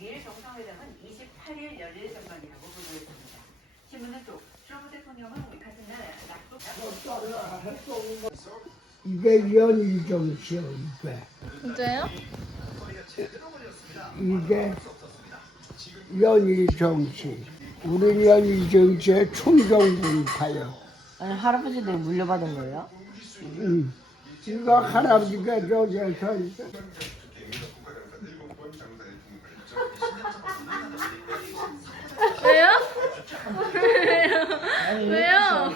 미일 정상회담은 28일 열릴 전망이라고 보도했습니다. 신문은 또 트럼프 대통령은 같은 날 낙동 이게 연일 정치요, 이게. 진짜요? 이게 연일 정치. 우리 연일 정치의 총정분파요. 아니 할아버지들 물려받은 거예요? 이거 할아버지가 저기서 왜요? 왜요?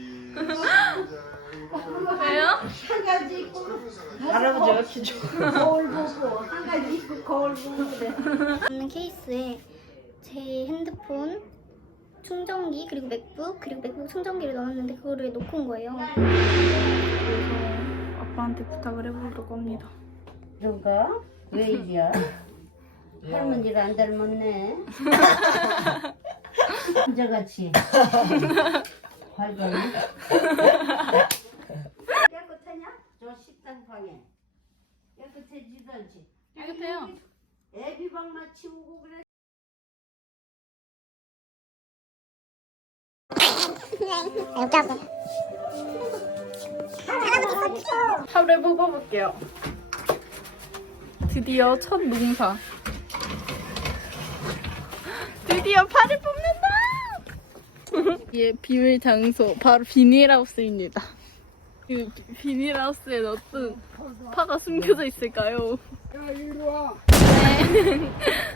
왜요? 한 가지 있고 할아버지 왜 이렇게 좋아? 거울 보고 한 가지 있고 거울 보고 그래. 있는 케이스에 제 핸드폰, 충전기, 그리고 맥북, 그리고 맥북 충전기를 넣었는데 그거를 놓고 온 거예요. 그래서 아빠한테 부탁을 해보려고 합니다. 그런가? 왜 이리야? 할머니를 안 닮았네. 혼자같이 활발히. 깨끗하냐? 저 식당 방에 깨끗해지도 않지? 깨끗해요. 애비 방만 치우고 그래. 하루에 뽑아볼게요. 드디어 첫 농사. 드디어 파를 뽑는다! 예, 비밀 장소 바로 비닐하우스입니다. 그 비닐하우스에 어떤 파가 숨겨져 있을까요? 야, 이리 와. 네.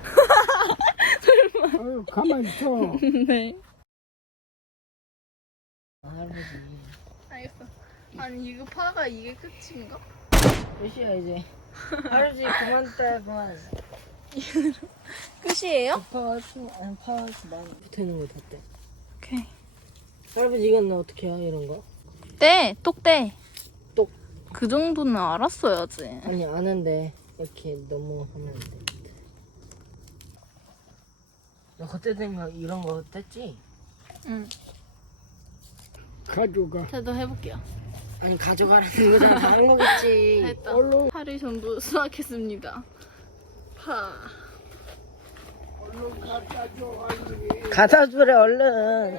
어휴, 가만히 있어. 네. 할아버지 알겠어. 아니 이거 파가 이게 끝인가? 몇 시야 이제? 할아버지 그만 따 그만. 끝이에요? 파워스 많이 붙어있는 거 다 떼. 오케이. 할아버지 이건 어떻게 해요 이런 거? 떼! 똑 떼! 똑. 그 정도는 알았어야지. 아니 아는데 이렇게 너무 하면 안 돼. 너 그때 된 거 이런 거 뗐지? 응. 가져가. 저도 해볼게요. 아니 가져가라는 거잖아. 다 한 거겠지. 됐다. 얼른. 파를 전부 수확했습니다. 파. 얼른 갖다 줘, 아니. 갖다 주래 얼른.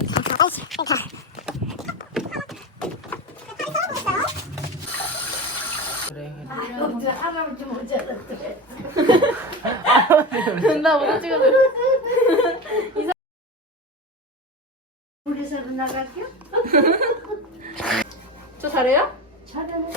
그래. 저 할아버지 모자랐대. 나 오늘 찍어줘. 우리서로 나갈게요? 저 잘해요? 잘하네.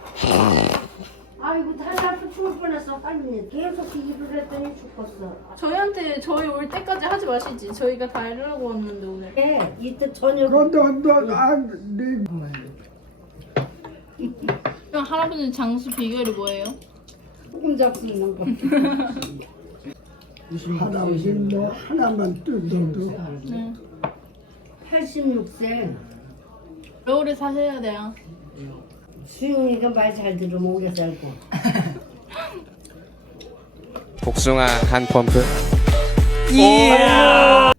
아이고 다리 아파 죽을 뻔했어. 빨리 계속 일을 했더니 죽겠어. 저희한테 저희 올 때까지 하지 마시지. 저희가 다 하려고 왔는데 오늘. 예, 이때 저녁에 네. 그럼 할아버지 장수 비결이 뭐예요? 소금 잡수는 거. 할아버지 너 하나만 뜯어도 네. 86세. 오래 사셔야 돼요. 수용이가 말 잘 들으면 오래 살고. 복숭아 한 펌프. 이야.